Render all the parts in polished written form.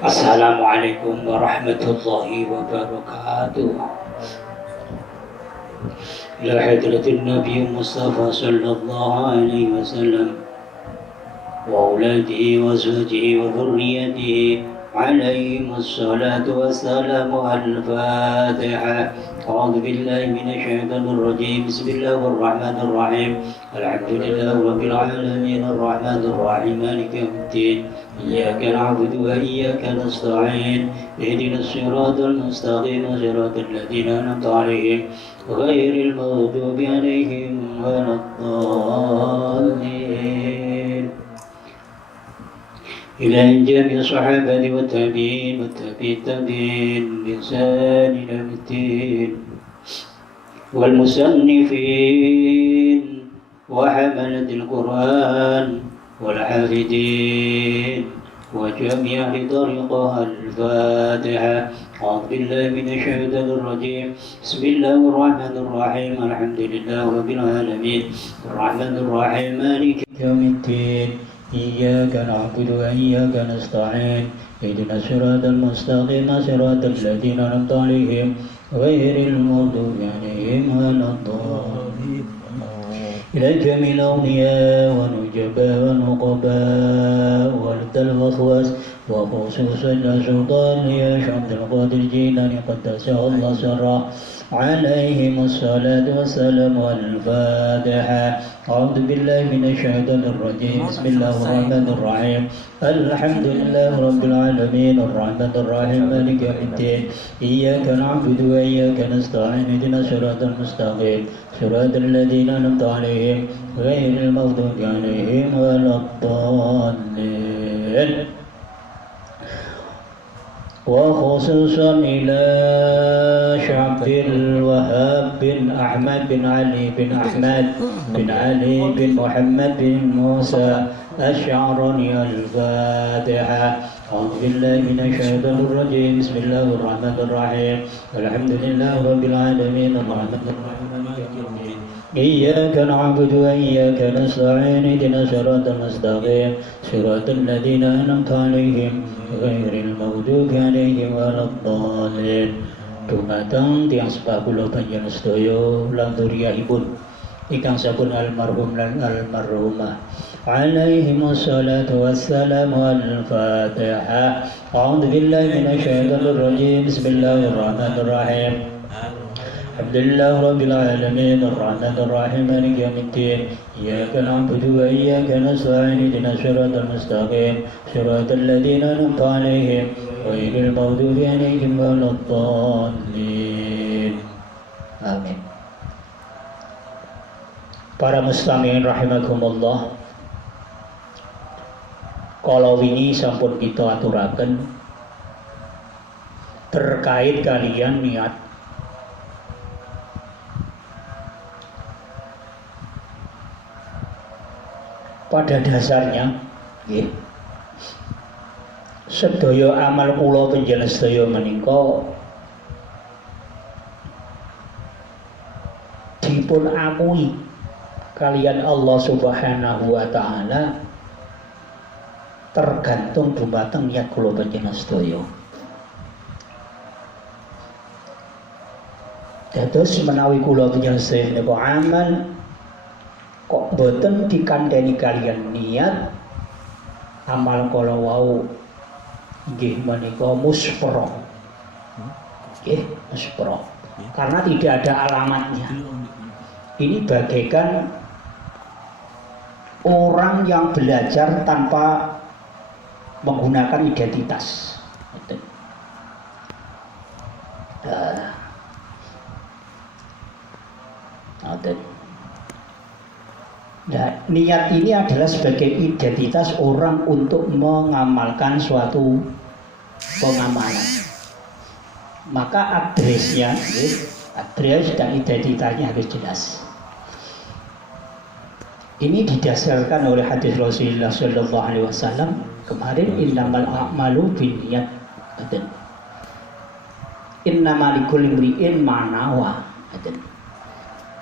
Assalamualaikum warahmatullahi wabarakatuh. Ila hadratin Nabi Mustafa sallallahu alaihi wasallam wa auladihi wa zawjihi wa dhurriyyatihi عليهم الصلاة والسلام. الفاتحة. أعوذ بالله من الشيطان الرجيم. بسم الله الرحمن الرحيم. الحمد لله رب العالمين الرحمن الرحيم مالك يوم الدين. إياك نعبد وإياك نستعين. اهدنا الصراط المستقيم صراط الذين أنعمت عليهم غير المغضوب عليهم ولا الضالين. إلى جميع الصحابة والتابعين والتابعين بإحسان إلى يوم الدين والمصنفين وحملة القرآن والحافظين وجميع طريقها. الفاتحة. أعوذ بالله من الشيطان الرجيم. بسم الله الرحمن الرحيم. الحمد لله رب العالمين الرحمن الرحيم مالك يوم الدين. إياك نعبد وإياك نستعين. اهدنا الصراط المستقيم صراط الذين أنعمت عليهم غير المغضوب عليهم ولا الضالين. إلى جميع الأولياء والنجباء والنقباء ولد الوسواس وخصوصا السلطان يا عبد القادر الجيلاني قدس الله سره عليهم الصلاة والسلام. والفاتحة. أعوذ بالله من الشيطان الرجيم. بسم الله الرحمن الرحيم. الحمد لله رب العالمين الرحمن الرحيم مالك يوم الدين. إياك نعبد وإياك نستعين. اهدنا الصراط المستقيم صراط الذين أنعمت عليهم غير المغضوب عليهم ولا الضالين. وخصوصا إلى شعب الوهاب بن أحمد بن علي بن أحمد بن علي بن محمد بن موسى الشعراني. الفاتحة. أعوذ بالله من الشيطان الرجيم. بسم الله الرحمن الرحيم. الحمد لله رب العالمين الرحمن الرحيم مالك يوم الدين. إياك نعبد وإياك نستعين. اهدنا الصراط المستقيم صراط الذين أنعمت عليهم غير المغضوب عليهم ولا الضالين. Dumateng tiyang sebab kula panjenengan sedaya lan dzurriyyahipun ingkang sampun almarhum lan almarhumah alaihimus salatu wassalamu. Al-Fatihah. A'udzu billahi minasyaitonir rajim. Bismillahirrahmanirrahim. Alhamdulillah rabbil alamin arrahmanir rahim maliki yaumiddin. Iyyaka na'budu wa iyyaka nasta'in. ihdinas siratal mustaqim siratal ladzina an'amta 'alaihim ghairil maghdubi 'alaihim waladdallin. Amin. Para muslimin rahimakumullah. Kala wingi sampun kita aturaken terkait kalian niat. Pada dasarnya, sedaya amal kula panjenengan sedaya menika dipun akui kalian Allah Subhanahu wa taala tergantung dumateng niat kula panjenengan sedaya. Dados menawi kula panjenengan sedaya menika amal kok boten dikandani kalian niat, amal kala wau nggih menika muspro. Nggih, muspro. Karena tidak ada alamatnya. Ini bagaikan orang yang belajar tanpa menggunakan identitas. Nah, niat ini adalah sebagai identitas orang untuk mengamalkan suatu pengamalan. Maka adresnya, adres dan identitasnya harus jelas. Ini didasarkan oleh hadis Rasulullah Sallallahu Alaihi Wasallam kemarin, innamal a'malu binniyat. Innamal likulli imri'in ma nawa.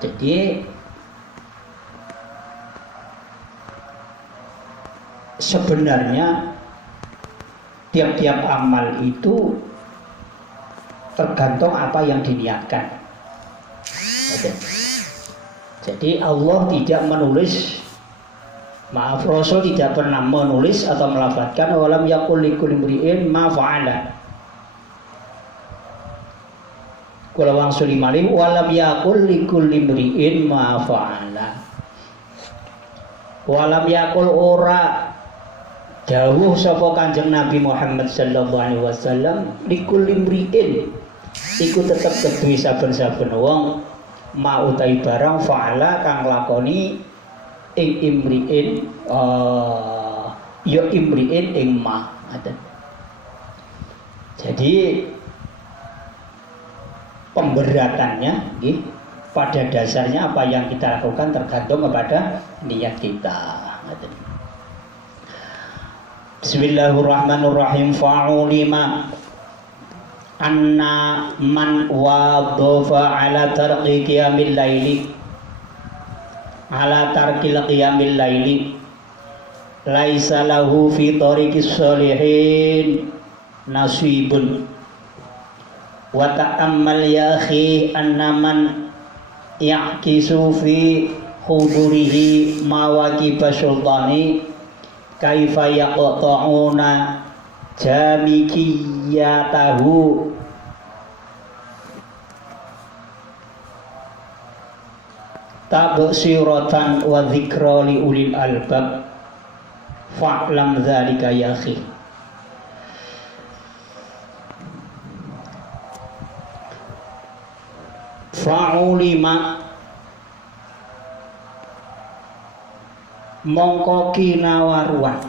Jadi sebenarnya tiap-tiap amal itu tergantung apa yang diniatkan. Oke. Jadi Allah tidak menulis, maaf, Rasul tidak pernah menulis atau melafadzkan walam yaqul likulli imri'in ma fa'ala. Kula wangsul malih walam yaqul likulli imri'in ma fa'ala. Walam yaqul ora dawuh sapa Kanjeng Nabi Muhammad sallallahu alaihi wasallam likulli imri'in iku tetep kedue saben-saben wong ma utai barang fa'ala kang lakoni ing imri'in ya imri'in ing ma. Jadi pemberatannya pada dasarnya apa yang kita lakukan tergantung kepada niat kita. Bismillahirrahmanirrahim. Fa'ulima anna man wadhafa ala tarqi qiyamil laili ala tarkil qiyamil laili laisa lahu fi tariqis sholihin nasibun wa ta'ammal ya akhi anna man ya'kisu fi hudurihi mawaqib sultani kaifa yaqta'una jamikiyatahu tabsiratan wa dzikra li ulil albab fa'lam dzalika ya akhi. Fa'ulima mongko kinawaruan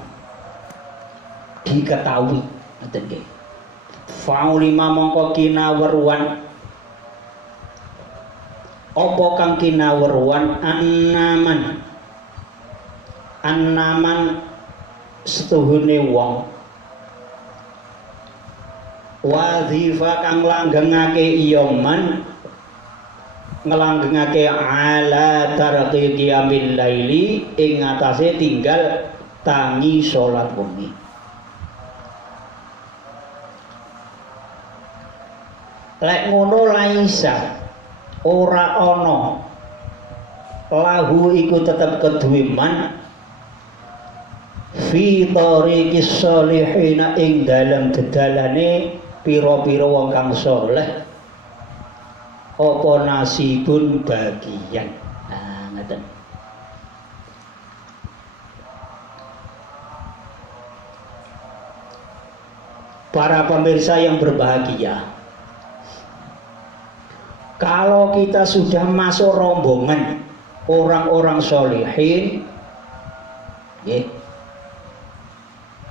diketahui. Fa'ulima mongko kinawaruan apa kang kinaweruhan annaman setuhune wong wazifa kang langgengake iya man ngelanggengake ala tarqi qiyamil laili ing atase tinggal tangi salat wengi. Lek ngono laisa ora ana lahu iku tetep kedue man fi tariqis sholihina ing dalem dedalane pira-pira wong kang saleh apa nasibun bagian. Nah, ngeten. Para pemirsa yang berbahagia, kalau kita sudah masuk rombongan orang-orang sholihin,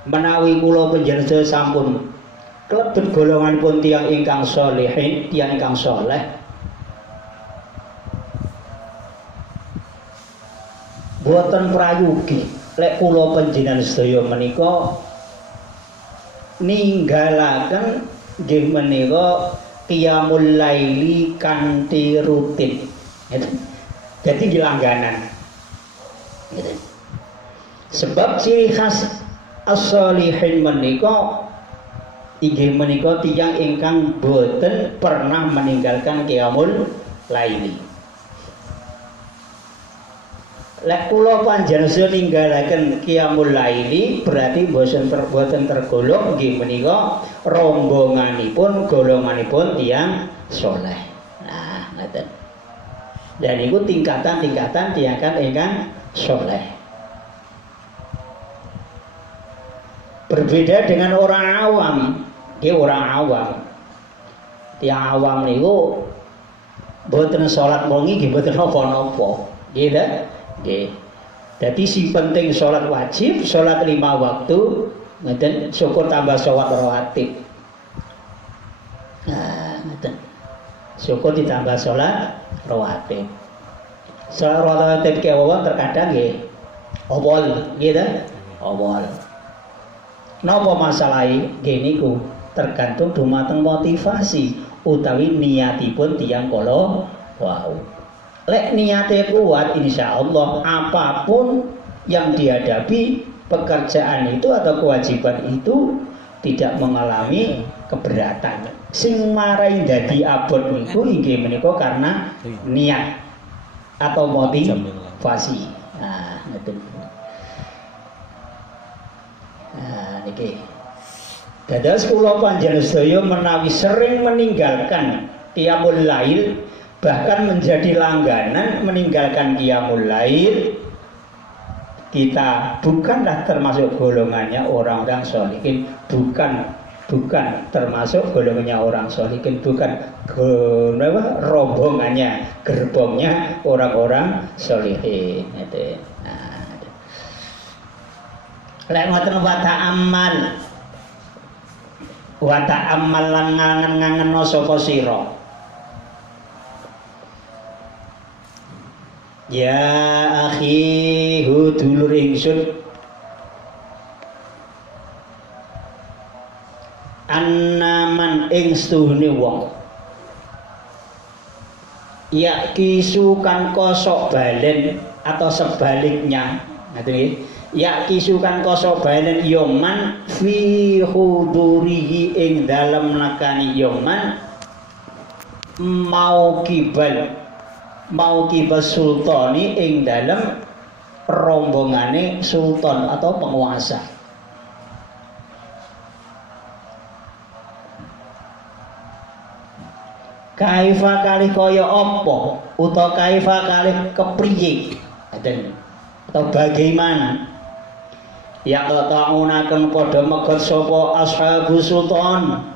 menawi kula panjenengan sampun klebet golongan pun tiang ingkang sholihin, tiang ingkang sholeh, boten prayogi lek kula panjenengan sedaya menika ninggalaken nggih menika qiyamul laili kanthi rutin. Jadi dilangganan. Sebab ciri khas as-sholihin menika inggih menika tiyang ingkang boten pernah meninggalkan qiyamul laili. Lek kula panjenengan ninggalaken qiyamul laili berarti boten tergolong nggih menika rombonganipun golonganipun tiyang saleh. Nah, ngoten. Dan itu tingkatan-tingkatan tiyang ingkang saleh. Berbeda dengan orang awam. Nggih orang awam. Tiyang awam niku boten salat wengi nggih boten napa-napa. Nggih ta? Nggih. Dadi si penting salat wajib, salat 5 waktu, ngoten syukur tambah salat rawatib. Nah, ngoten. Syukur ditambah salat rawatib. Salat rawatib kewawon terkadang nggih obol, nggih ta? Obol. Napa masalahe nggih niku tergantung dumateng motivasi utawi niatipun tiyang kala wau. Lek niatnya kuat, insya Allah apapun yang dihadapi pekerjaan itu atau kewajiban itu tidak mengalami keberatan. Sing marai dadi abot niku inggih menika karena niat atau motivasi. Nah, ngeten. Nah, niki. Dados kula panjenengan sedaya menawi sering meninggalkan qiyamul lail, bahkan menjadi langganan meninggalkan qiyamul lail, kita bukanlah termasuk golongannya orang-orang sholihin, bukan termasuk golongannya orang sholihin, bukan rombongannya, gerbongnya orang-orang sholihin. Lek ngoten wa ta'ammal lan ngangen-ngangen sapa sira. Ya akhi dulur ingsun, annaman ing stuhune wong ya kisukan kosok balen atau sebaliknya, ngaten nggih, ya kisukan kosok balen yoman fi hudurihi ing dalem nakani yoman mau kibal sultani ing dalem rombongane sultan atau penguasa. Kaifa kali kaya apa utawa kaifa kali kepriye atau bagaimana ya ta'unaken padha megot sapa ashabu sultan,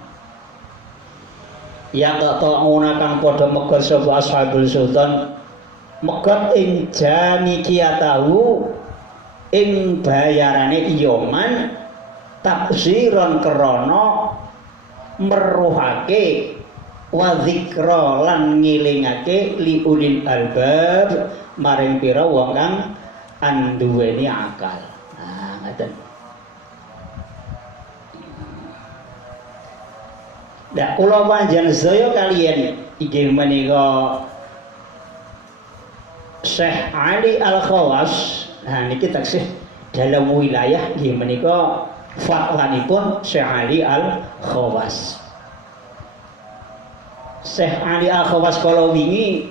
ya ta'unaken padha megot sapa ashabul sultan megot ing jami kiyatahu ing bayarane iyoman tafsiran krana meruhake wa dzikra lan ngilingake li ulil albab maring pira wong kang anduweni akal. Nah, ngaten. Dak kula panjenengan sedaya kaliyan inggih menika Syekh Ali Al-Khawas. Nah niki taksih dalam wilayah inggih menika fatwanipun Syekh Ali Al-Khawas. Syekh Ali Al-Khawas kalau wingi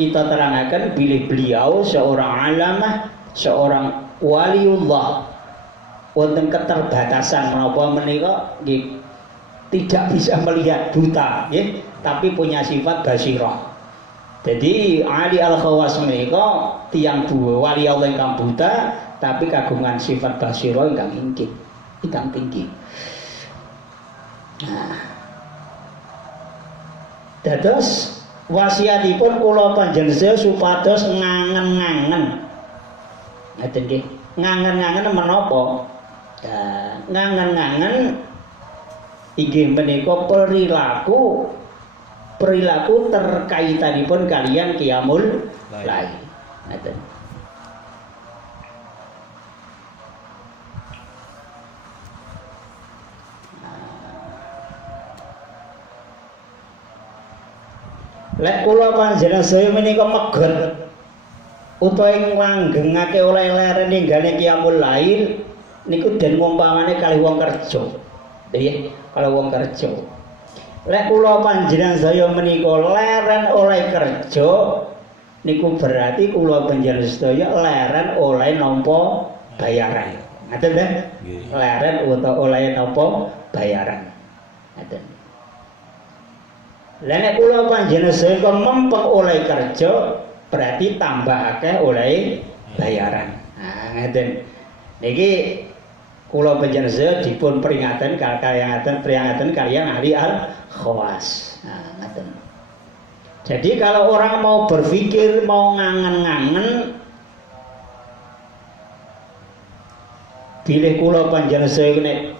kita terangkan bilih beliau seorang alamah, seorang waliullah, wonten keterbatasan menapa menika nggih tidak bisa melihat buta nggih, tapi punya sifat basirah. Jadi Ali Al-Khawas menika tiyang wali Allah ingkang buta tapi kagungan sifat basirah ingkang tinggi. Nah, dados wasiatipun kula panjenengan supados ngangen-ngangen. Ngaten nggih. Ngangen-ngangen menapa? Ngangen-ngangen inggih menika perilaku terkaitanipun kalian qiyamul lail. Ngaten. Lek kula panjenengan saya menika meget utawa langgengake oleh leren ninggale qiyamul lail niku den umpamane kalih wong kerja. Nggih, kalau wong kerja. Lek kula panjenengan saya menika leren oleh kerja niku berarti kula panjenengan sedaya leren oleh nampa bayaran. Ngaten nggih? Leren utawa oleh nampa bayaran. Ngaten. Lah nek kula panjenengan saya mempeng oleh kerja berarti tambah akeh oleh bayaran. Nah, ngeten. Niki kula panjenengan saya dipun peringatan kalian ahli Al-Khawas. Nah, ngeten. Jadi kalau orang mau berpikir, mau ngangen-ngangen, bilih kula panjenengan saya nek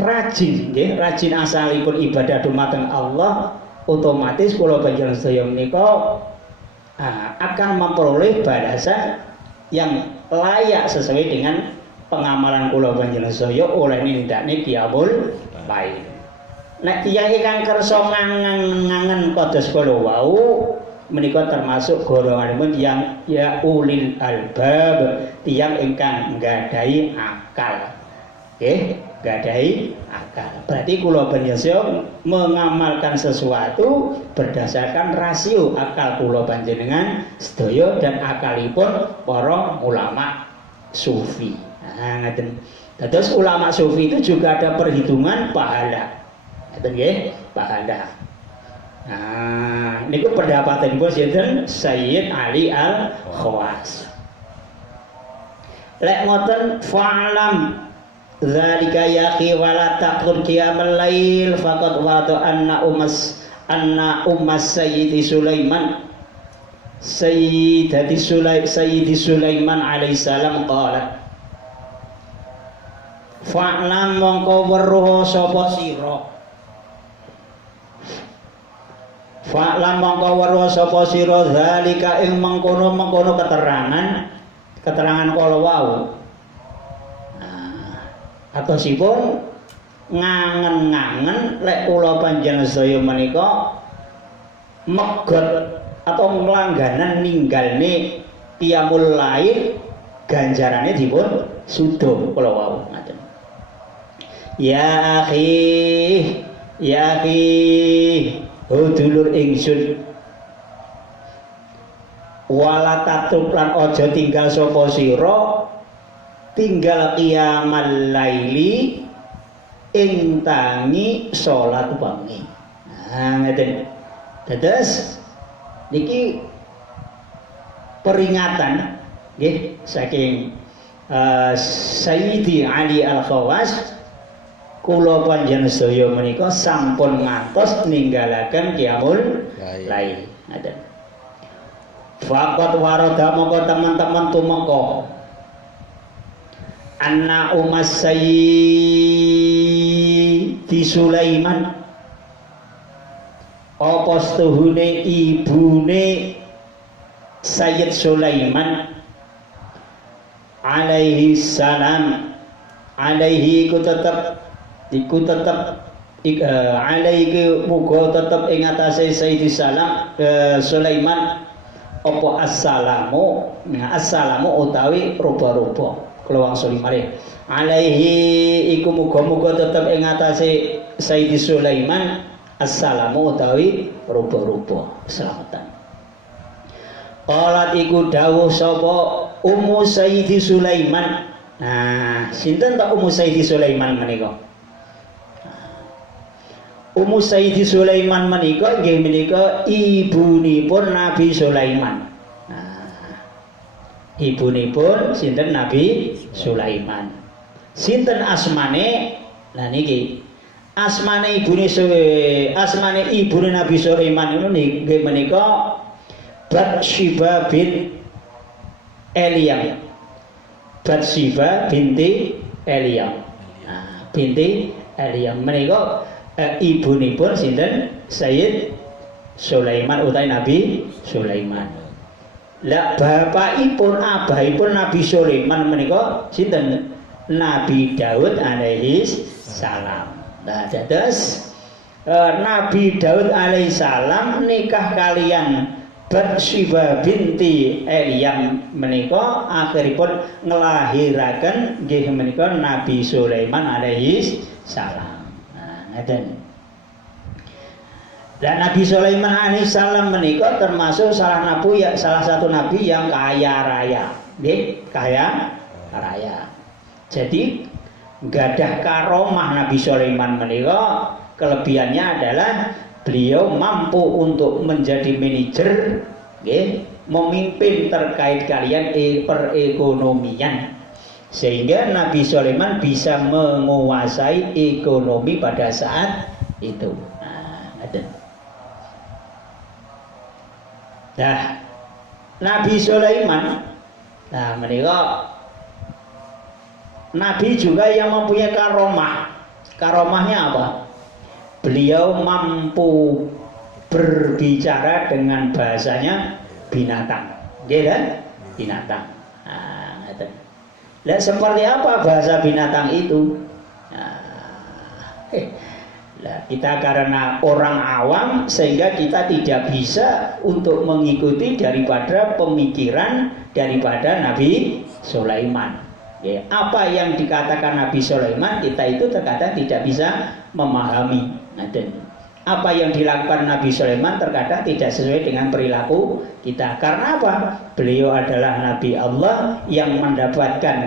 rajin nggih, rajin asalipun ibadah dumateng Allah, otomatis kula panjenengan sedaya menika akan memperoleh balasan yang layak sesuai dengan pengamalan kula panjenengan sedaya oleh nindakne qiyamul lail. Nek tiyang ingkang kersa ngangen-ngangen kados kula wau menika termasuk golonganipun yang ya ulil albab, tiyang ingkang nggadahi akal. Nggih, gadahi akal. Berarti kula panjenengan mengamalkan sesuatu berdasarkan rasio akal kula panjenengan sedaya dan akalipun para ulama sufi. Nah, ngaten. Terus ulama sufi itu juga ada perhitungan pahala. Ngaten nggih, pahala. Nah, niku pendapatanipun sinten Sayyid Ali Al-Khawas. Lek ngoten fa'lam dzalika yaqi wala taqdur qiyamal lail faqad wa'ata anna ummas Sayyidi Sulaiman Sayyidi Sulaiman alaihi salam qalat fa'lam mongko weruh sapa sira fa'lam mongko weruh sapa sira zalika ing mengkono-mengkono keterangan kala wau. Nah, atosipun ngangen-ngangen lek kula panjenengan sedaya menika megot atau nglangganan ninggalne qiyamul lail ganjarane dipun sudo kala wau ngaten. Ya akhi dulur ingsun wala tatruk lan aja tinggal sapa sira tinggal qiyamal laili ing tangi salat wengi. Nah ngeten. Dados niki peringatan nggih saking Sayyidi Ali Al-Khawas kula panjenengan sedaya menika sampun ngantos ninggalaken qiyamul lail. Ngaten. Faqat warada mongko teman-teman tumeka anna ummas Sayyidi Sulaiman apa setuhune ibune Sayyid Sulaiman alaihi salam alaihi iku tetep alaihi muga tetep ing atase Sayyid Sulaiman apa assalamu utawi rupa-rupa kula wangsuli malih alaihi iku muga-muga tetep ing atase Sayyid Sulaiman assalamu utawi rupa-rupa selamatan. Qalat iku dawuh sapa Ummu Sayyidi Sulaiman. Nah, sinten ta Ummu Sayyidi Sulaiman menika? Ummu Sayyidi Sulaiman menika nggih menika ibunipun Nabi Sulaiman. Nah, ibunipun sinten Nabi Sulaiman. Sinten asmane? Lah niki. Asmane ibune Nabi Sulaiman niku nggih menika Batsyiba bin Eliam. Batsyiba binti Eliam. Nah, binti Eliam menika ibunipun sinten Sayyid Sulaiman utawi Nabi Sulaiman. Lah bapakipun abahipun Nabi Sulaiman menika sinten Nabi Daud alaihi salam. Nah, dados Nabi Daud alaihi salam nikah kalian Batsyiba binti Eliam menika akhiripun nglahiraken nggih menika Nabi Sulaiman alaihi salam. Nah, ngeten. Dan Nabi Sulaiman alaihi salam menika termasuk salah satu nabi yang kaya raya. Nggih, kaya raya. Jadi gadah karomah Nabi Sulaiman menika kelebihannya adalah beliau mampu untuk menjadi manajer, memimpin terkait kalian perekonomian, sehingga Nabi Sulaiman bisa menguasai ekonomi pada saat itu. Nah, Nabi Sulaiman, nah menika Nabi juga yang mempunyai karomah. Karomahnya apa? Beliau mampu berbicara dengan bahasanya binatang, kan? Binatang. Nah, seperti apa bahasa binatang itu? Nah, kita karena orang awam sehingga kita tidak bisa untuk mengikuti daripada pemikiran daripada Nabi Sulaiman. Ya, apa yang dikatakan Nabi Sulaiman kita itu terkadang tidak bisa memahami. Apa yang dilakukan Nabi Sulaiman terkadang tidak sesuai dengan perilaku kita. Karena apa? Beliau adalah Nabi Allah yang mendapatkan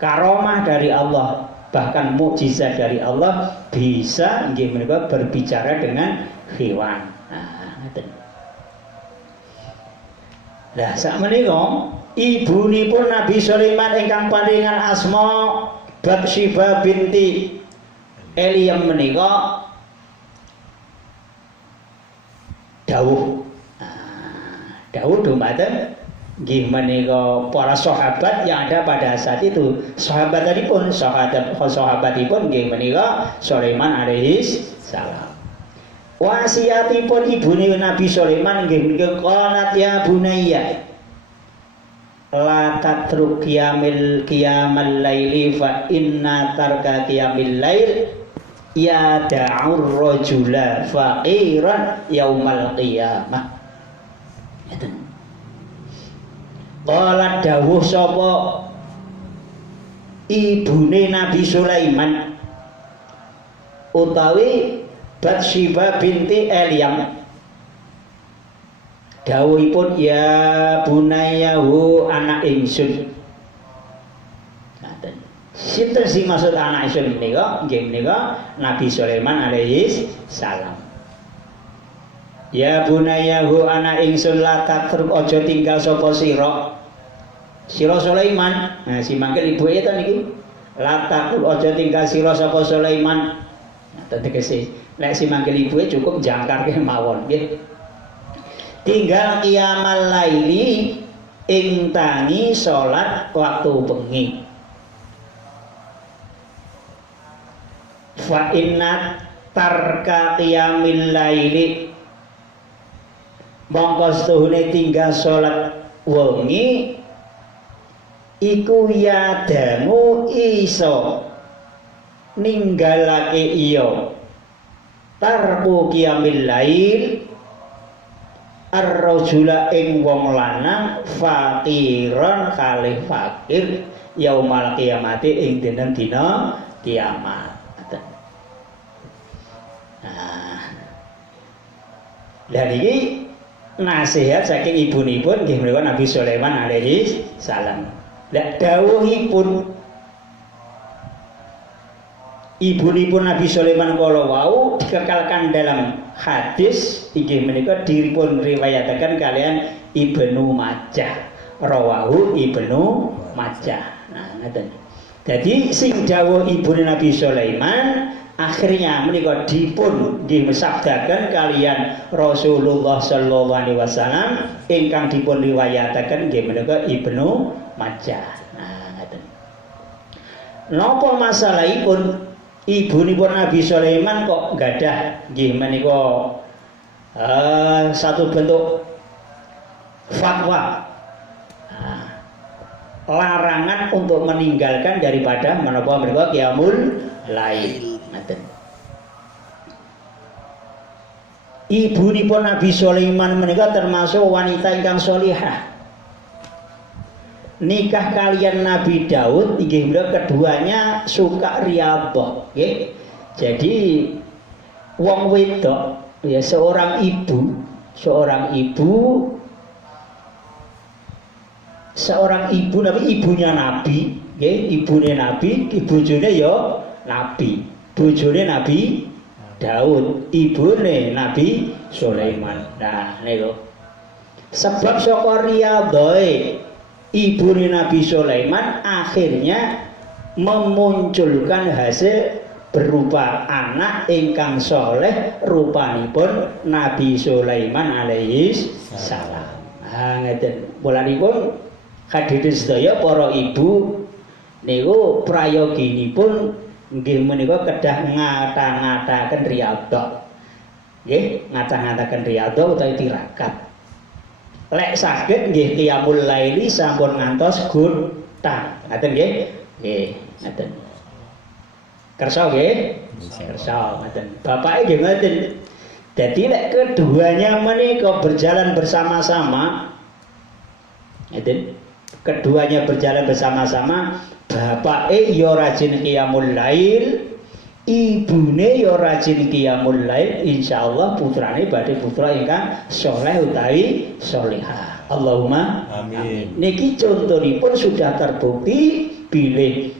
karomah dari Allah, bahkan mukjizat dari Allah, bisa berbicara dengan hewan. Nah, sakmenika ibunipun Nabi Sulaiman ingkang paringan asma Bathsyebah binti Elyam menika dawuh. Dawuh dumateng nggih menika para sahabat yang ada pada saat itu. Sahabatipun nggih menika Sulaiman alaihi salam. Wasiatipun ibune Nabi Sulaiman nggih menika qalat ya bunayya la tatruk qiyamal laili fa inna tarka qiyamil lail ya da'ur rajula faqiran yaumal qiyamah. Qala dawuh sapa ibune Nabi Sulaiman utawi Bathsyebah binti Elyam, dawuhipun ya bunayyahu anak ingsun. Sinten sing maksud anak ingsun menika? Nggih menika Nabi Sulaiman alaihi salam. Ya bunayyahu anak ingsun la tatruk aja tinggal sapa sira. Sira Sulaiman. Nah, si mangkel ibuke ta niki. La tatruk aja tinggal sira sapa Sulaiman. Nah, tegese nek si mangkel ibuke cukup jangkarke mawon nggih. Tinggal qiyamal laili ing tangi salat waktu bengi. Fa inna tarka qiyamil laili mongko setuhune tinggal salat wengi iku ya dangu iso ninggalake iya tarku qiyamil lail ar-rajula ing wong lanang faqiran kalih fakir yaumal qiyamati ing dina kiamat. Nah, dan ini nasihat saking ibunipun nggih menika Nabi Sulaiman alaihi salam. Lah dawuhipun ibunipun Nabi Sulaiman kala wau dikekalkan dalam hadis inggih menika diripun riwayataken kalian Ibnu Majah, rawahu Ibnu Majah. Nah, ngaten. Jadi sing dawuh ibune Nabi Sulaiman akhirnya menika dipun disabdaken kalian Rasulullah sallallahu alaihi wasallam ingkang dipun riwayataken nggih menika Ibnu Majah. Nah, ngaten. Napa masalahipun ibunipun Nabi Sulaiman kok gadah nggih menika satu bentuk fatwa larangan untuk meninggalkan daripada menapa menika qiyamul lail. Ibunipun Nabi Sulaiman menika termasuk wanita ingkang sholihah. Nikah kalian Nabi Daud inggih menika keduanya suka riyadhah, nggih. Jadi wong wedok ya seorang ibu tapi ibunya Nabi, nggih, ibune Nabi, bojone ya Nabi. Bojone Nabi Daud, ibune Nabi Sulaiman. Nah, niku. Sebab saka riyadhae ibune Nabi Sulaiman akhirnya memunculkan hasil berupa anak ingkang soleh rupanipun Nabi Sulaiman alaihi salam. Ah ngeten. Mulanipun hadirin sedaya para ibu niku prayoginipun nggih menika kedah ngata-ngataken riyadhah. Nggih, ngata-ngataken riyadhah utawi tirakat. Lek saged nggih qiyamul laili sampun ngantos gunta. Ngaten nggih? Nggih, ngaten. Kersa nggih? Kersa ngaten. Bapake nggih ngaten. Dadi lek keduanya menika berjalan bersama-sama ngaten. keduanya berjalan bersama-sama, bapake ya rajin qiyamul lail, ibune ya rajin qiyamul lail, insyaallah putrane badhe putra ingkang saleh utawi salihah. Allahumma amin. Niki contonipun sudah terbukti bilih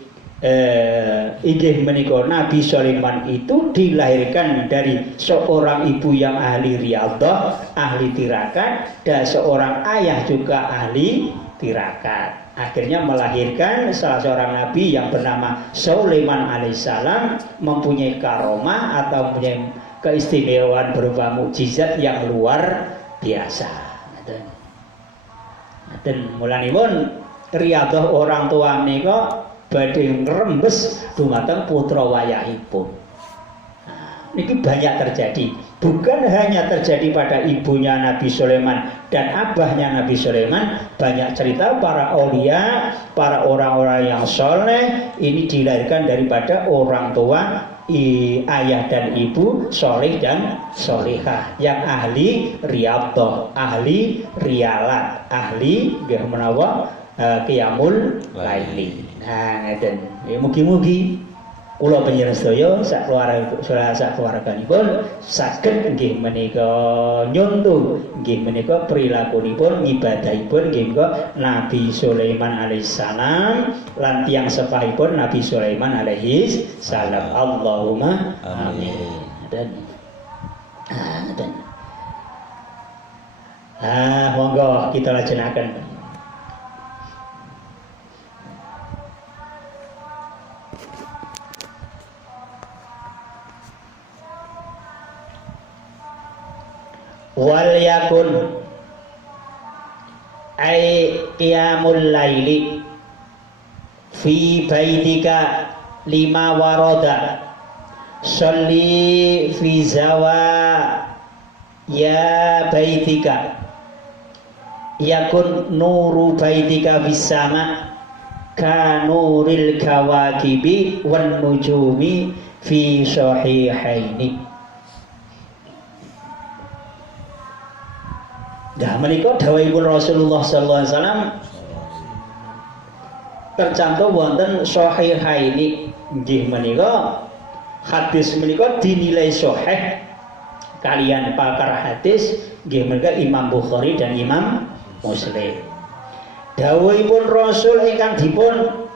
inggih menika Nabi Sulaiman itu dilahirkan dari seorang ibu yang ahli riyadhah, ahli tirakat, dan seorang ayah juga ahli tirakat. Akhirnya melahirkan salah seorang nabi yang bernama Sulaiman alaihissalam, mempunyai karomah atau mempunyai keistimewaan berupa mukjizat yang luar biasa. Dan mulanipun riyadhah orang tua menika badhe ngrembes dumateng putra wayahipun. Ini banyak terjadi. Bukan hanya terjadi pada ibunya Nabi Sulaiman dan abahnya Nabi Sulaiman, banyak cerita para aulia, para orang-orang yang soleh ini dilahirkan daripada orang tua, ayah dan ibu soleh dan solehah yang ahli riyadhah, ahli riyalat, ahli menawa qiyamul laili. Nah, dan mugi-mugi kula panjenengan sedaya sak keluarganipun saged nggih menika nyontoh nggih menika perilakunipun ngibadahipun nggih menika Nabi Sulaiman alaihissalam lan tiyang sepahipun Nabi Sulaiman alaihissalam. Allahumma amin. Monggo kita lajengaken. Wal yakun ay qiyamul laili fi baitika lima warada sholli fi zawa ya baitika yakun nuru baitika bis sama ka nuril kawakibi wan nujumi fi sahihaini. Nah, menika dawuhipun Rasulullah sallallahu alaihi wasallam tercantum wonten sahihaini. Nggih menika hadis menika dinilai sahih kalian pakar hadis nggih menika Imam Bukhari dan Imam Muslim. Dawuhipun Rasul ingkang dipun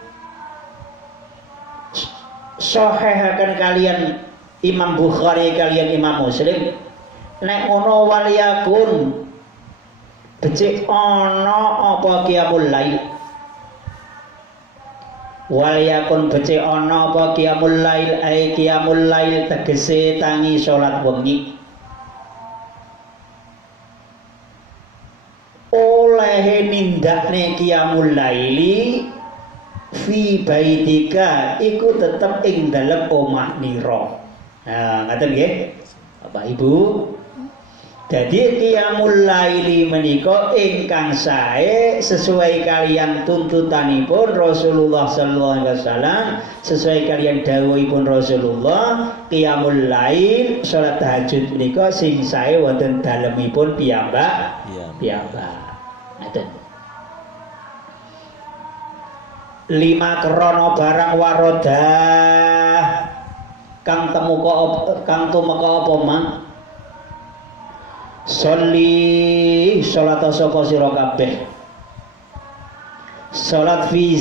sahihaken kalian Imam Bukhari kalian Imam Muslim, nek ngono waliyakun becik ana apa qiyamul lail, wal yakun becik ana apa qiyamul lail, ai qiyamul lail tegese tangi salat wengi. Oleh nindakne qiyamul laili fi baitika iku tetep ing dalem omah nira. Nah, ngaten nggih Bapak Ibu. Jadi qiyamul laili menika ingkang sae sesuai kalian tuntutanipun Rasulullah sallallahu alaihi wasallam, sesuai kalian dawuhipun Rasulullah, qiyamul lail salat tahajud menika sing sae wonten dalemipun piyambak. Ngaten. 5 krana barang waroda kang tumeka apa mang sholli salat sapa sira kabeh salat fi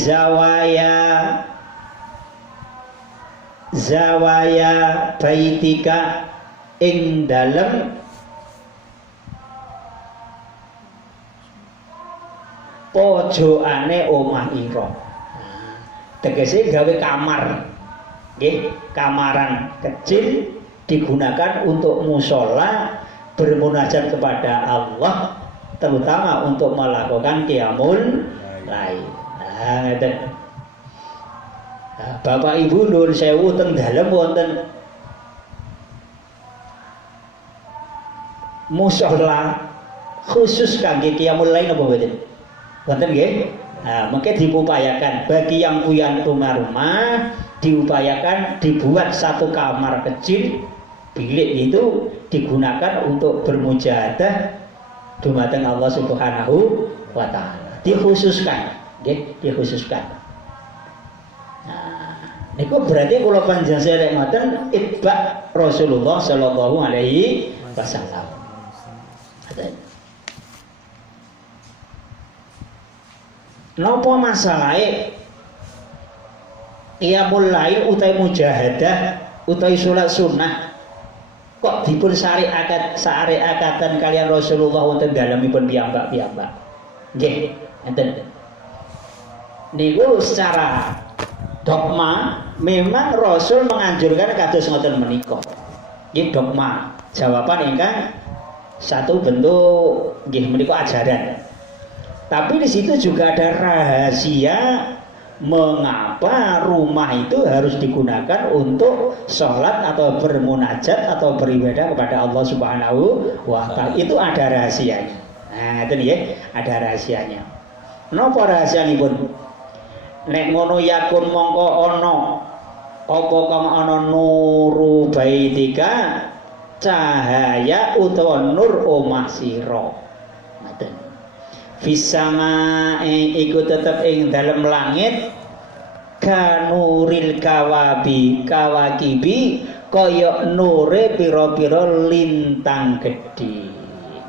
zawaya baitika ing dalem pojokane omah ira. Tegese gawe kamar nggih, kamaran kecil digunakan untuk mushola bermunajat kepada Allah, terutama untuk melakukan qiyamul lail. Bapak Ibu nuwun sewu teng dalem wonten mushola khusus kangge qiyamul lail napa mboten? Wonten nggih? Nah, mungkin diupayakan bagi yang punya rumah diupayakan dibuat satu kamar kecil, bilik itu digunakan untuk bermujahadah dumateng Allah Subhanahu wa taala. Dikhususkan nggih dikhususkan. Nah, niku berarti kula panjenengan sedherek ngoten itba Rasulullah sallallahu alaihi wasallam. Napa masalahe qiyamul lail utawi mujahadah utawi salat sunnah kok dipun syariatan kalian Rasulullah wonten dalemipun piyambak-piyambak. Nggih, enten. Niku secara dogma memang Rasul menganjurkan kados ngoten menika. Nggih dogma. Jawaban ingkang satu bentuk nggih menika ajaran. Tapi di situ juga ada rahasia mengapa rumah itu harus digunakan untuk sholat atau bermunajat atau beribadah kepada Allah Subhanahu wa Ta'ala. Itu ada rahasianya. Nah, itu ya, ada rahasianya. Napa rahasianipun? Nek ngono yakun mongko ana apa kang ana nuru baitika cahaya utawa nur omah sira. Ngoten. Fisama iku tetep ing dalem langit kanuril kawakibi kaya nure pira-pira lintang gedhe.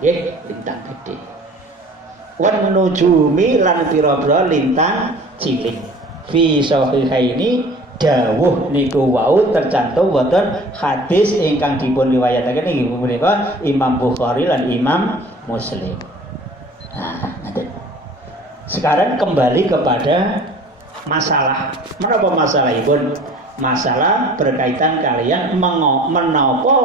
Nggih, lintang gedhe. Wan nujumi lan pira-pira lintang cilik. Fi sahihaini dawuh niku wau tercantum wonten hadis ingkang dipun riwayataken inggih punika Imam Bukhari lan Imam Muslim. Nah, sekarang kembali kepada masalah. Menapa masalah ibun? Masalah berkaitan kalian menapa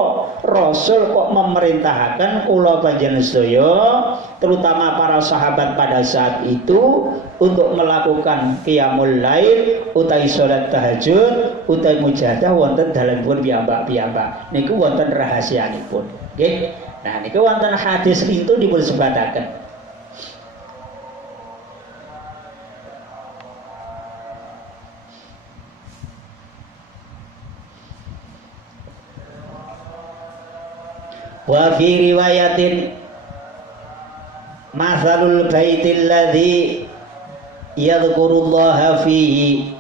Rasul kok memerintahkan kula panjenengan sedaya terutama para sahabat pada saat itu untuk melakukan qiyamul lail utawi salat tahajud utawi mujahadah wonten dalemipun piyambak-piyambak. Niku wonten rahasianipun. Nggih. Nah niku wonten hadis itu dipun sebataken. Wa fi riwayatin mathalul baitil ladzi yadhkurullaha fihi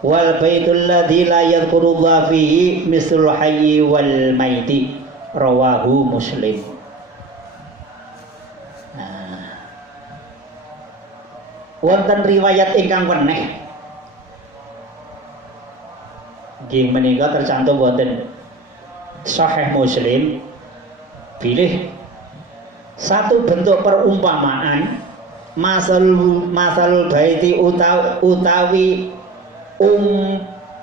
wal baitul ladzi la yadhkurullaha fihi mislul hayyi wal maiti rawahu Muslim. Nah, wonten riwayat ingkang weneh nggih menika tercantum wonten Sahih Muslim pilih satu bentuk perumpamaan masal baiti utawi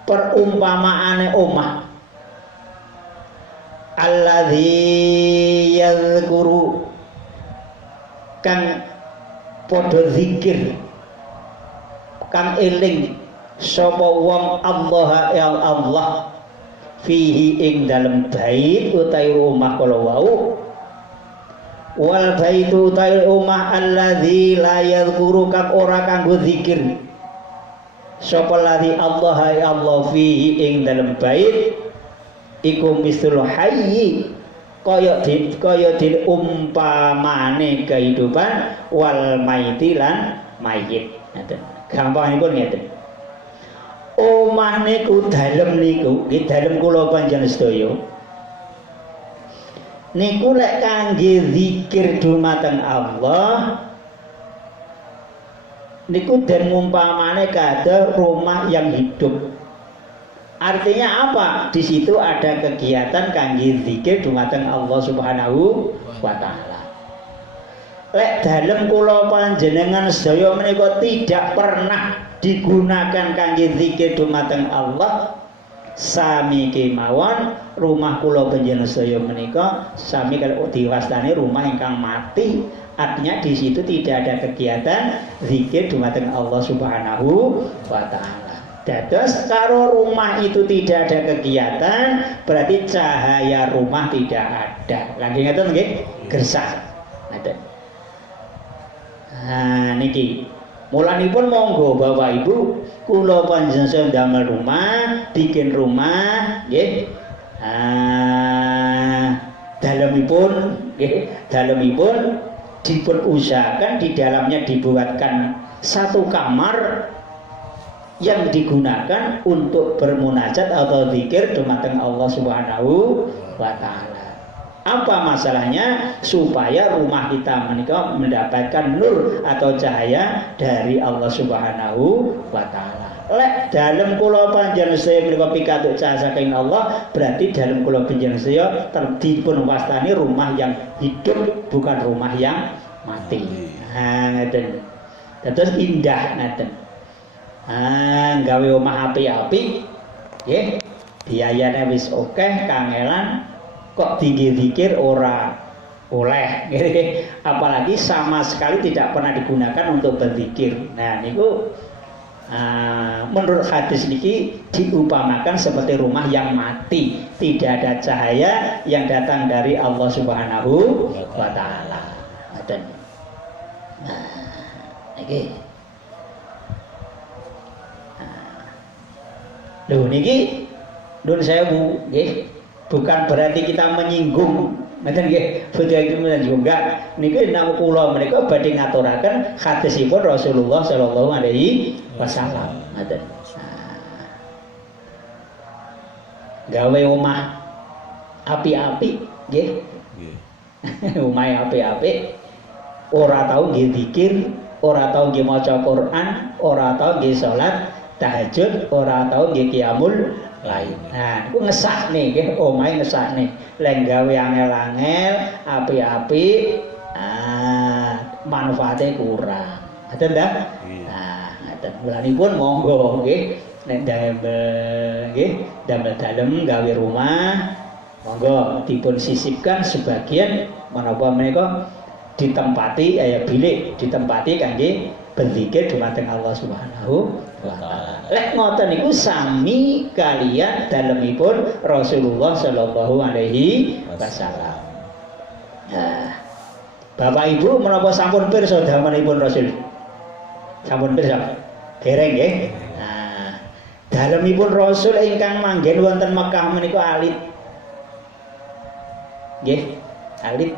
perumpamaane omah alladzi yadhkuru kang padha zikir kang eling sapa wong Allah ya Allah fihi ing dalem bait utawi rumah kala wau wal baitu utawi omah alladzi la yadhkuru kang ora kanggo zikir sapa ladzi Allah ya Allah fihi ing dalem bait iku misul hayyi kaya umpamane kehidupan wal maiti lan mayit. Ngaten. Gampangipun ngeten. Omah niku dalem niku, nggih dalem kula panjenengan sedaya. Niku lek kangge zikir dumateng Allah niku den umpamane kada rumah yang hidup. Artinya apa? Di situ ada kegiatan kangge zikir dumateng Allah Subhanahu wa Ta'ala. Lek dalem kula panjenengan sedaya menika tidak pernah digunakan kangge zikir dumateng Allah, sami kemawon rumah kula panjenengan sedaya menika sami kalau diwastani rumah ingkang mati. Artinya di situ tidak ada kegiatan zikir dumateng Allah Subhanahu wa Ta'ala. Dados karo rumah itu tidak ada kegiatan, berarti cahaya rumah tidak ada. Lagi ngaten nggih? Gersah. Ngaten. Nah niki mulanipun monggo Bapak Ibu kula panjenengan damel rumah, bikin rumah nggih. Dalemipun nggih, dalemipun dipun usahakan di dalamnya dibuatkan satu kamar yang digunakan untuk bermunajat atau zikir dumateng Allah Subhanahu wa taala. Apa masalahnya? Supaya rumah kita menika mendapatkan nur atau cahaya dari Allah Subhanahu wa taala. Lek dalem kula panjenengan sedaya menika pikantuk cahaya saking Allah, berarti dalem kula panjenengan sedaya dipun wastani rumah yang hidup, bukan rumah yang mati. Ngeten. Terus indah ngeten. Gawe omah apik-apik nggih. Biayane wis akeh, kangelan kok tinggi zikir ora oleh. Apalagi sama sekali tidak pernah digunakan untuk berzikir. Nah niku menurut hadis niki diupamakan seperti rumah yang mati, tidak ada cahaya yang datang dari Allah Subhanahu wa taala. Nah, niki. Loh niki nun sewu nggih, bukan berarti kita menyinggung, ngoten nggih, boten menyinggung enggak. Niki namung kula menika badhe ngaturaken hadisipun Rasulullah sallallahu alaihi wasallam. Ngoten. Gawe omah api-api nggih. Omah api-api, ora tau nggih zikir, ora tau nggih maca Quran, ora tau nggih salat tahajud, ora tau nggih qiyamul lain. Nah, niku ngesakne nggih, omahe ngesakne. Lek gawe angel-angel, apik-apik, manfaate kurang. Ngoten ta? Nah, ngoten. Mulanipun monggo nggih, nek damel nggih, damel dalem gawe rumah, monggo dipun sisipkan sebagian menapa menika ditempati bilik ditempati kangge berzikir dumateng Allah Subhanahu wa taala. Lek ngoten niku sami kaliyan dalemipun Rasulullah sallallahu alaihi wasallam. Nah, Bapak Ibu menapa sampun pirsa damanipun Rasul? Sampun pirsa? Dereng nggih. Nah, dalemipun Rasul ingkang manggen wonten Mekah menika alit. Nggih, alit.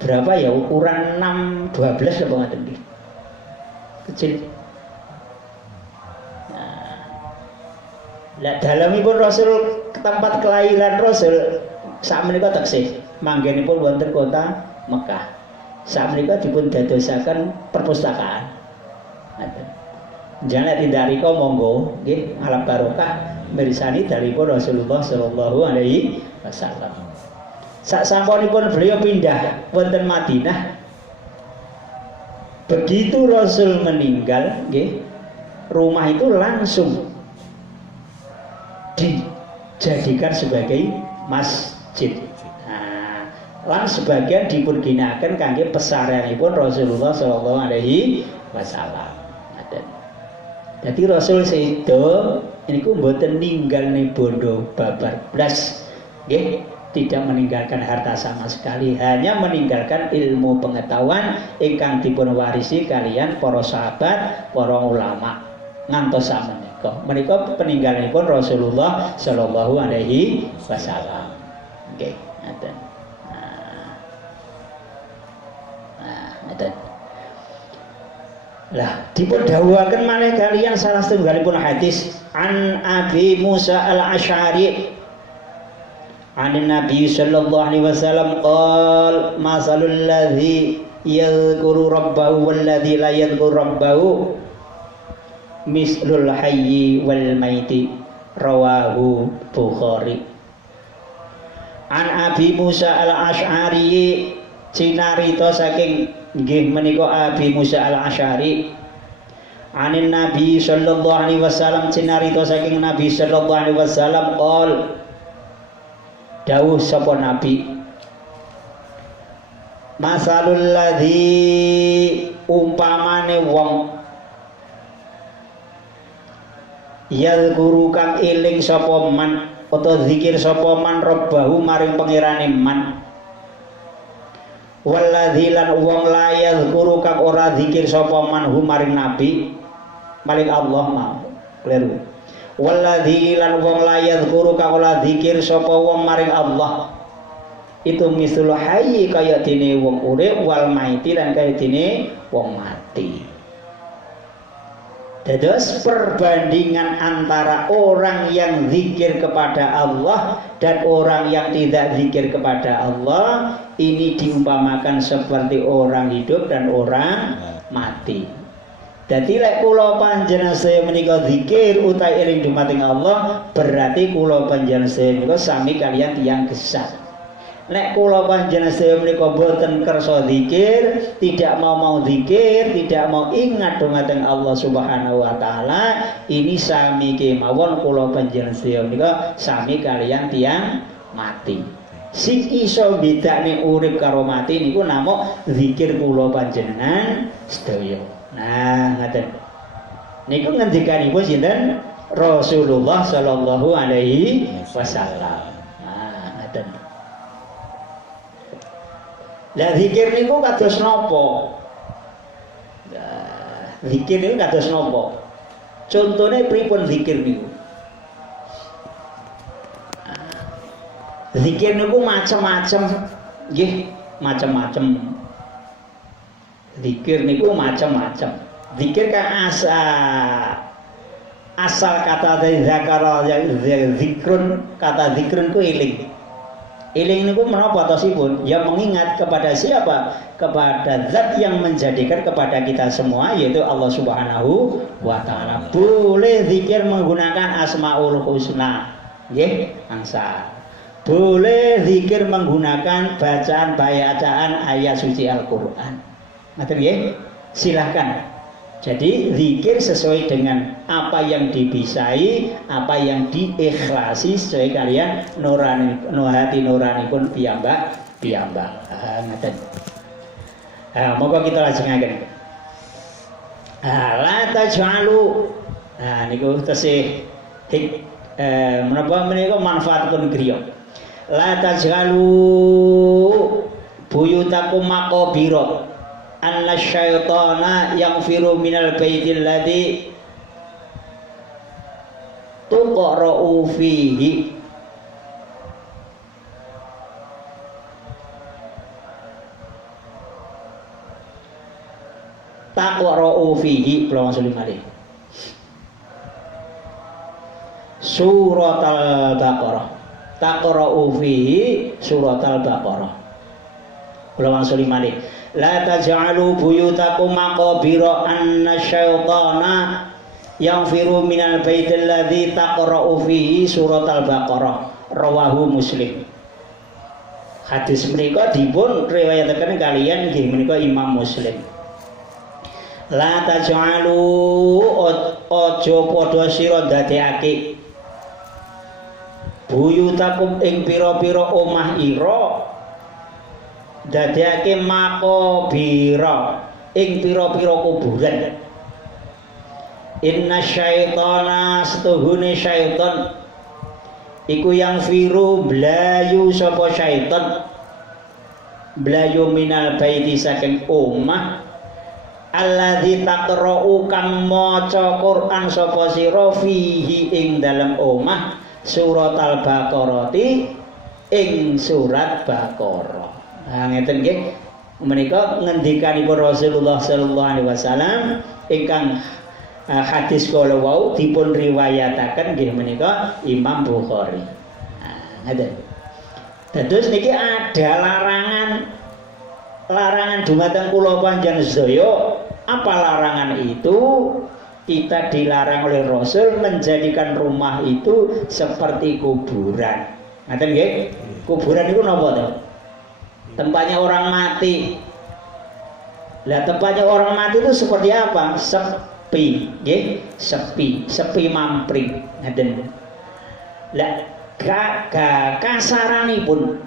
Berapa ya, ukuran 6-12 apa ngoten nggih. Kecil. Nah, dalamipun Rasul tempat kelahiran Rasul sakmenika teksih manggenipun wonten kota Mekah. Sakmenika dipun dadosaken perpustakaan. Ngoten. Jangan tidak riko monggo nggih alam barokah mirsani dalipun Rasulullah sallallahu alaihi wasallam. Sak sampunipun beliau pindah wonten Madinah, begitu Rasul meninggal nggih, rumah itu langsung dijadikan sebagai masjid. Nah, lan sebagian dipun ginakaken kangge pesaryanipun Rasulullah sallallahu alaihi wasallam. Jadi Rasul sedo niku mboten ninggalne bondo babar blas nggih, tidak meninggalkan harta sama sekali, hanya meninggalkan ilmu pengetahuan ingkang dipun warisi kalian para sahabat, para ulama ngantos sameneika. Menika peninggalanipun Rasulullah sallallahu alaihi wasallam. Nggih, ngoten. Ngoten. Lah dipun dawuhaken malih kalian salah setunggalipun hadis an Abi Musa al-Asy'ari an Nabi sallallahu alaihi wasallam qol masalul ladzi yadhkuru rabbahu wal ladzi la yadhkuru rabbahu mislul hayyi wal maiti, rawahu Bukhari. An Abi Musa al-Asy'ari cinarita saking nggih menika Abi Musa al-Asy'ari anin Nabi sallallahu alaihi wasallam cinarita saking Nabi sallallahu alaihi wasallam qol dawuh sapa Nabi, masalul ladzi umpamane wong yadhkuru kang eling sapa man utawa zikir sapa man rabbahu maring pangerane man, waladzi lan wong la yadhkuru kang ora zikir sapa man hu maring nabi maring Allah mau kleru. Waladzi lan wong la yadhkuru kang ora zikir sapa wong maring Allah Itu misul hayyi kaya dene wong urip, wal maiti lan kaya dene wong mati. Dados perbandingan antara orang yang zikir kepada Allah dan orang yang tidak zikir kepada Allah ini diumpamakan seperti orang hidup dan orang mati. Jadi lek kula panjenengan saya menika zikir utawi eling dumateng Allah, berarti kula panjenengan saya menika sami kalian tiyang gesat. Nek kula panjenengan saya menika boten kersa zikir, tidak mau zikir, tidak mau ingat dumateng Allah Subhanahu wa taala, ini sami kemawon kula panjenengan saya menika sami kalian tiyang mati. Sing iso bedakne urip karo mati niku namung zikir kula panjenengan sedaya. Nah, ngaten. Niku ngendikanipun sinten? Rasulullah sallallahu alaihi wasallam. Nah, ngaten. Lah zikir niku kados napa? Nah, zikir niku kados napa? Contone pripun zikir niku? Zikir niku macam-macam, nggih, macam-macam. Zikir niku macam-macam. Zikir kan asal kata dari zakara zikrun, kata zikrun ku iling. Iling niku menapa tosipun? Ya mengingat kepada siapa? Kepada zat yang menjadikan kepada kita semua, yaitu Allah Subhanahu wa taala. Boleh zikir menggunakan Asmaul Husna, nggih, angsa. Boleh zikir menggunakan bacaan ayat suci Al-Qur'an. Ngaten nggih? Silahkan. Jadi zikir sesuai dengan apa yang dibisai, apa yang diikhlasi sesuai kalian nurani, hati nurani pun piyambak. Ngaten. Monggo kita lajengaken. La taj'alu. Niku tesih menapa menika manfaatipun griya. La taj'alu buyutakum maqabira. Anna syaitana yang firu minal baitil ladzi tuqra'u fihi taqra'u fihi kula maksud malih surat al-baqarah taqra'u fihi surat al-baqarah kula maksud malih la taj'alu buyutakum maqabira anna syaitana yanfiru minal baitil ladzi taqra'u fihi surat al-baqarah rawahu Muslim. Hadis menika dipun riwayataken kalian nggih menika Imam Muslim. La taj'alu aja padha sira dadekake buyutakum ing pira-pira omah ira dadekake maqabira ing pira-pira kuburan. Inna syaitana setuhune syaitan iku yang firu blayu sapa syaitan blayu minal baiti saking omah alladzi taqra'u kang maca Quran sapa sira fihi ing dalem omah surat al-baqarati ing surat Baqarah. Ngeten nggih menika ngendikanipun Rasulullah sallallahu alaihi wasallam ingkang hadis kala wau dipun riwayataken nggih menika Imam Bukhari. Ngeten. Dados niki ada larangan dumateng kula panjenengan sedaya. Apa larangan itu? Kita dilarang oleh Rasul menjadikan rumah itu seperti kuburan. Ngeten nggih? Kuburan itu napa to? Tempatnya orang mati. Lah tempatnya orang mati itu seperti apa? Sepi, nggih, sepi mampring. Ngaten. Lah kasaranipun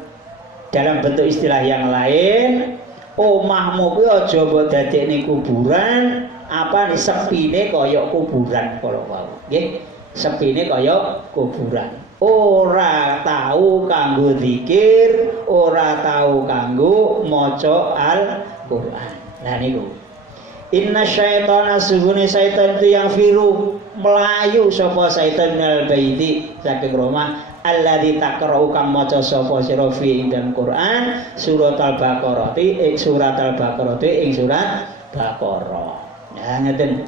dalam bentuk istilah yang lain, omahmu kuwi aja mbok dadekne kuburan, apa nih sepine kaya kuburan kala wau. Nggih, sepine kaya kuburan. Ora tahu kanggo zikir, ora tahu kanggo maca Al-Qur'an. Nah niku. Inna syaitana suhune syaitan itu yang firu melayu sapa syaitan minal baiti saking rumah alladzi taqra'u kang maca sapa sira fi ing dalam Quran surat Al-Baqarah ing surat Baqarah. Nah ngeten.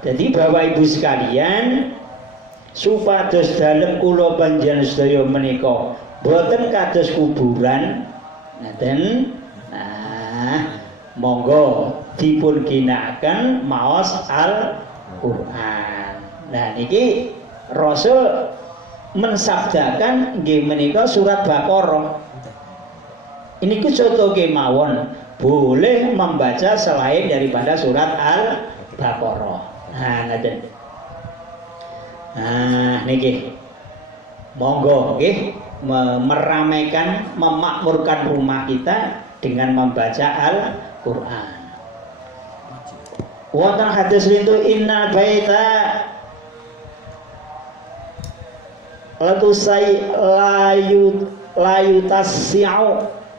Jadi Bapak Ibu sekalian, supados dalem kula panjenengan sedaya menika boten kados kuburan. Ngeten. Nah, monggo dipun ginakaken maos Al-Qur'an. Nah niki Rasul mensabdakan nggih menika surat Baqarah. Ini ku contoh kemawon boleh membaca selain daripada surat Al-Baqarah. Nah ngaten. Nah niki monggo nggih meramaikan, memakmurkan rumah kita dengan membaca Al-Qur'an. Wonten hadis lintu inna baita layu tasya'u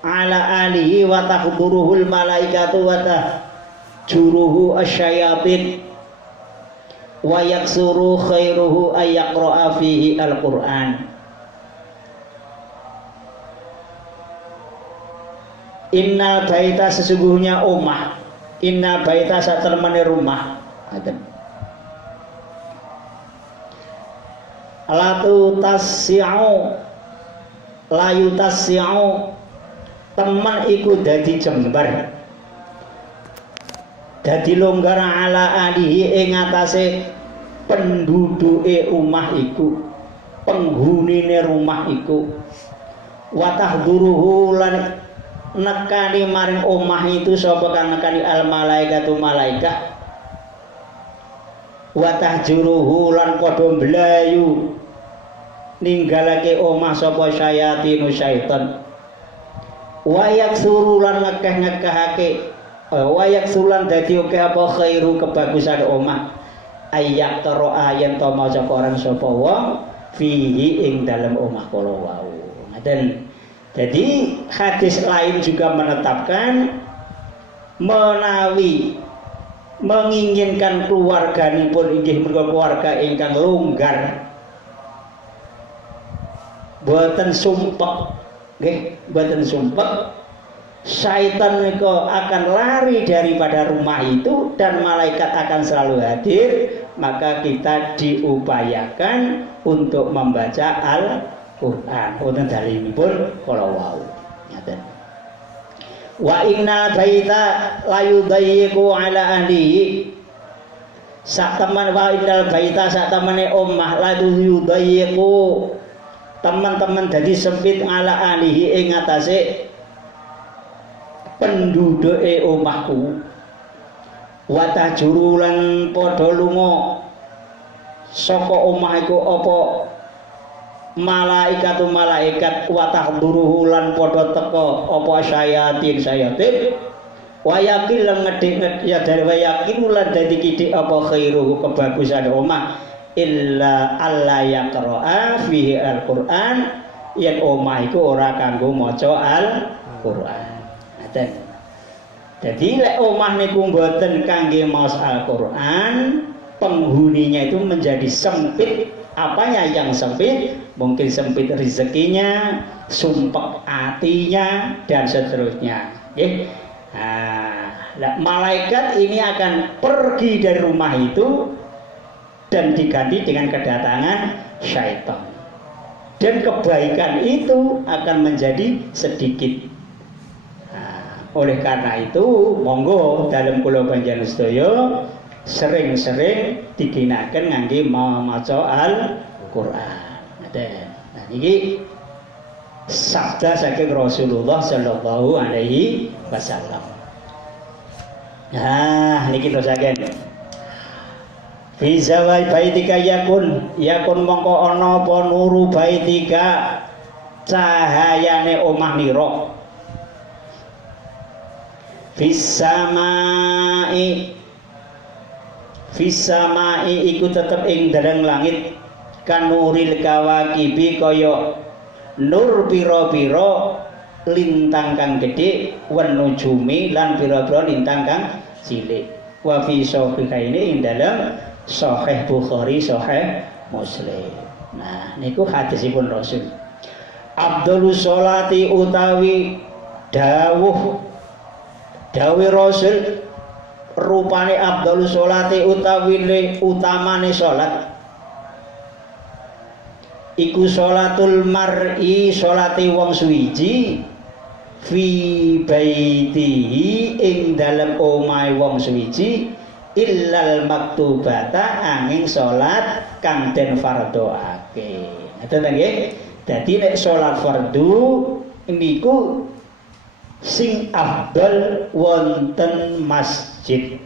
ala alihi wa tahduruhul malaikatu wa tahjuruhu asyayatin wa yaksuru khairuhu ayyaqra'a fihi al-Qur'an. Inna baita sesungguhnya omah, inna baita satemene rumah. Layu tasya'u teman iku dadi jembar, dadi longgar ala alihi ing atase penduduke omah iku, penghunine rumah iku. Wa tahduruhu lan nekani maring omah itu sapa kang nekani al malaikatu malaikat. Wa tahjuruhu lan padha mblayu ninggalake omah sapa syayatinu syaitan. Wa yaksuru lan ngekeh-ngekehake wa yaksulan dadi oke apa khairu kebagusan omah ayak taro ayen to maca Quran sapa wong fihi ing dalam omah kala wau. Ngaten. Jadi hadis lain juga menetapkan menawi menginginkan keluarganipun inggih menika keluarga ingkang longgar, boten sumpek, nggih, boten sumpek, syaitan menika akan lari daripada rumah itu dan malaikat akan selalu hadir, maka kita diupayakan untuk membaca Al-Qur'an. Wonten dalilipun kala wau. Ngaten. Wa inna baita la yudayyiqu ala ahlihi. Sak teman wa innal baita sak temene omah la yudayyiqu. Teman-teman dadi sempit ala ahlihi ing atase penduduke omahku. Wa tajrulan padha lunga saka omah iku apa malaikatu malaikat wa tahduruhu lan padha teka apa syayatin wa yakin lan ngedhek ya dari wa yakin lan dadi kidik apa khairuhu kebagusan omah illa alla yaqra'a fihi al-Qur'an yen omah iku ora kanggo maca Al-Qur'an. Ngaten. Dadi lek omah niku mboten kangge maos Al-Qur'an, penghuninya itu menjadi sempit. Apanya yang sempit? Mungkin sempit rezekinya, sumpek hatinya, dan seterusnya. Okay? Nah, malaikat ini akan pergi dari rumah itu dan diganti dengan kedatangan syaitan. Dan kebaikan itu akan menjadi sedikit. Oleh karena itu, monggo dalam kula panjenengan sedaya sering-sering diginaken ngangge maca Al-Qur'an. Nah niki sabda saking Rasulullah sallallahu alaihi wasallam. Nah niki terusaken. Fi zawai baitika yakun mongko ana apa nuru baitika cahayane omah nira. Fisamai iku tetep ing dereng langit kanuril kawakibi kaya nur pira-pira lintang kang gedhe wan nujumi lan pira-pira lintang kang cilik. Wa fi sahihaini ing dalam Sahih Bukhari Sahih Muslim. Nah, niku hadisipun Rasul. Abdulus sholati utawi dawuh Rasul rupane abdulus sholati utawi utamane salat iku sholatul mar'i sholati wong suwiji fi baitihi ing dalem omahe wong suwiji illal maktubata angin salat kang den fardhoake. Ngoten nggih. Dadi nek salat fardu niku sing afdal wonten masjid.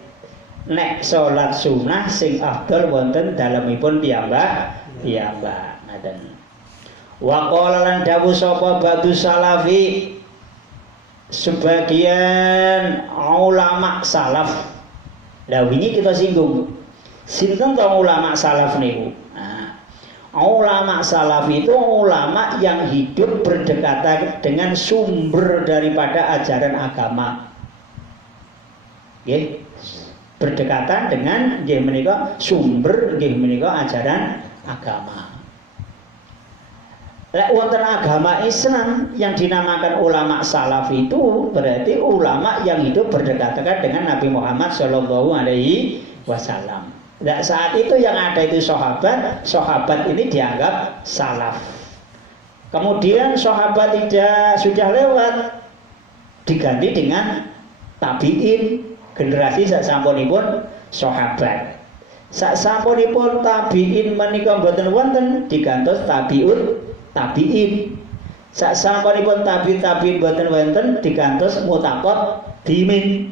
Nek salat sunah sing afdal wonten dalemipun piyambak. Ngoten. Wa qala lan dawuh sapa ba'du salafi sebagian ulama salaf. Lah wingi kita singgung. Sinten to ulama salaf niku? Ulama salaf itu ulama yang hidup berdekatan dengan sumber daripada ajaran agama. Nggih. Berdekatan dengan nggih menika sumber nggih menika ajaran agama. Lek wonten agama Islam yang dinamakan ulama salaf itu berarti ulama yang hidup berdekatan dengan Nabi Muhammad Shallallahu Alaihi Wasallam. Nah, saat itu yang ada itu sahabat ini dianggap salaf. Kemudian sahabat tidak sudah lewat, diganti dengan tabiin, generasi sasampunipun sahabat. Sasampunipun tabiin menika mboten wonten digantos tabiin. Sasampunipun tabiin mboten wonten digantos mutaqaddimin.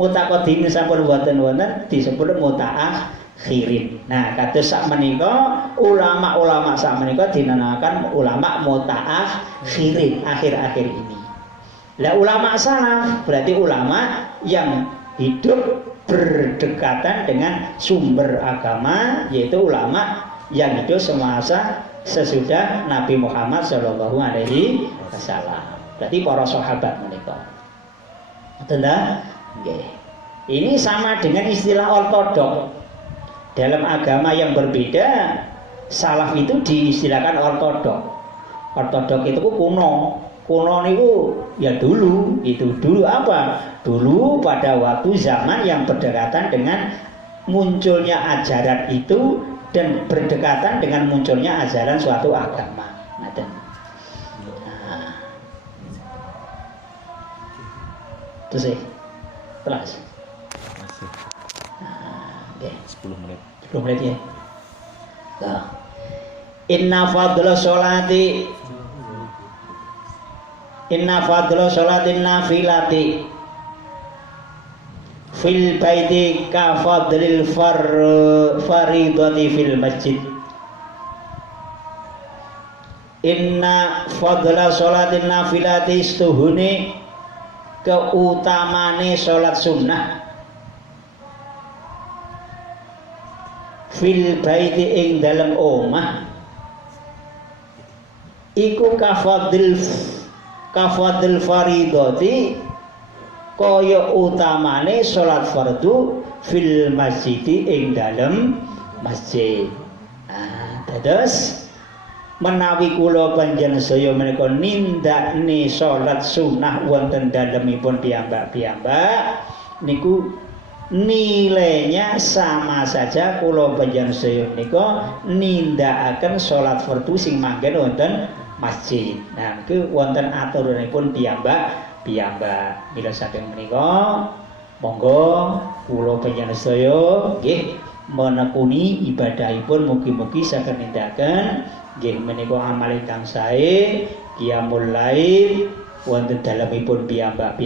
Mutaqaddimin sampun wonten disebut mutaakhirin. Nah, kados sak menika ulama-ulama sak menika dinamakan ulama mutaakhirin, akhir-akhir ini. Lah ulama salaf berarti ulama yang hidup berdekatan dengan sumber agama, yaitu ulama yang hidup semasa sesudah Nabi Muhammad Shallallahu Alaihi Wasallam. Berarti para sahabat menika. Betul. Ini sama dengan istilah ortodok. Dalam agama yang berbeda, salaf itu diistilahkan ortodok. Ortodok itu kuno. Kuno niku ya dulu. Itu dulu apa? Dulu pada waktu zaman yang berdekatan dengan munculnya ajaran itu dan berdekatan dengan munculnya ajaran suatu agama. Terus sih. Terus. Oke, 10 menit. 10 menit ya. Nah. Inna fadla sholatin nafilati fil baiti ka fadlil faridati fil masjid. Inna fadla sholatin nafilati istuhune keutamane sholat sunnah fil baiti ing dalam omah iku kafadil faridati kaya utamane sholat fardu fil masjidi ing dalam masjid. Terus menawi kula panjenengan saya menika nindakne salat sunah wonten dalemipun piyambak niku nilainya sama saja kula panjenengan saya menika nindakaken salat fardu sing manggen wonten masjid. Nah, niku wonten aturanipun piyambak. Mila saking menika monggo kula panjenengan saya nggih menekuni ibadahipun mugi-mugi saged nindakaken nggih menika amal ingkang sae qiyamul lail wonten dalemipun piyambak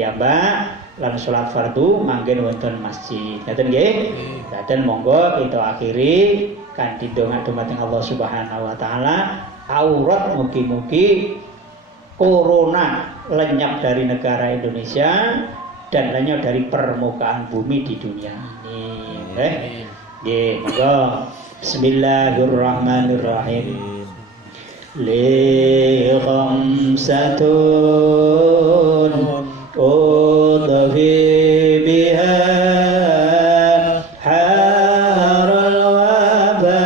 lan salat fardu manggen wonten masjid. Ngaten nggih. Daten monggo kita akhiri kanthi donga dumateng Allah Subhanahu wa taala aurat mugi-mugi corona lenyap dari negara Indonesia dan lenyap dari permukaan bumi di dunia ini. Nggih, monggo. Bismillahirrahmanirrahim. Li khamsatun udfi biha haral waba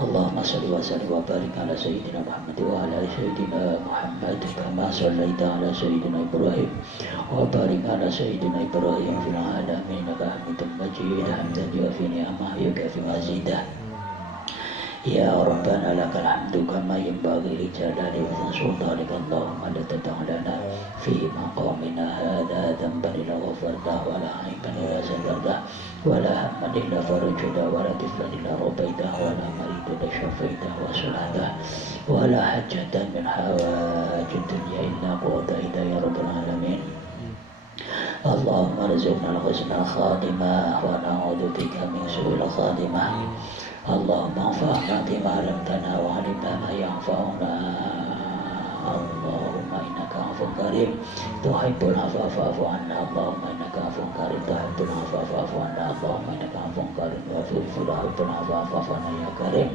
Allahumma salli wa sallim wa barik ala sayyidina Muhammad wa ala sayyidina Muhammad kama sallaita ala sayyidina Ibrahim wa barik ala sayyidina Ibrahim fil alamin innaka Hamidum Majid hamdan yu'affi ni'amah yukafi mazidah. Ya Rabbana lakal hamdu kama yanbaghi li jalali wa sultanika Allahumma la tad'alana fi maqamina hadha dhanban illa ghafartahu wa la aiban illa satartahu wa la hamman illa farajtahu wa la tiflan illa rabaitahu wa la maridan illa shafaitahu wa salatahu wa la hajatan min hawajid dunya illa qadaita ya rabbal alamin. Allahumma rizqna al-husna khatimah wa na'udzu bika min su'il khatimah. Allahumma anfa'na bima 'allamtana wa 'allimna ma yanfa'una. Allahumma innaka 'afuwwun karim tuhibbul 'afwa fa'fu 'anna. Allahumma innaka 'afuwwun karim tuhibbul 'afwa fa'fu 'anna. Allahumma innaka 'afuwwun karim tuhibbul 'afwa fa'fu 'anna ya karim.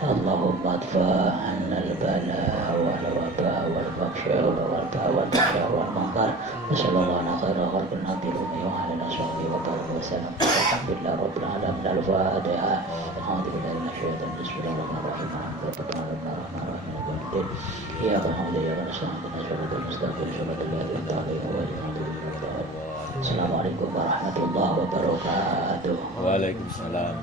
Allahumma adfa' 'anna al-bala'a wal waba'a wal baksha wal ba'a wal baksha wal munkar. Sallallahu ala khairu khalqin nabi wa ala alihi wa sahbihi wa sallam. Alhamdulillah rabbil alamin. Al-Fatihah. أعوذ بالله من الشيطان بسم الله الرحمن الرحيم الحمد لله رب العالمين إياك نعبد وإياك نستعين اهدنا الصراط المستقيم صراط الذين أنعمت عليهم غير المغضوب عليهم ولا الضالين. السلام عليكم ورحمة الله وبركاته. Waalaikumsalam.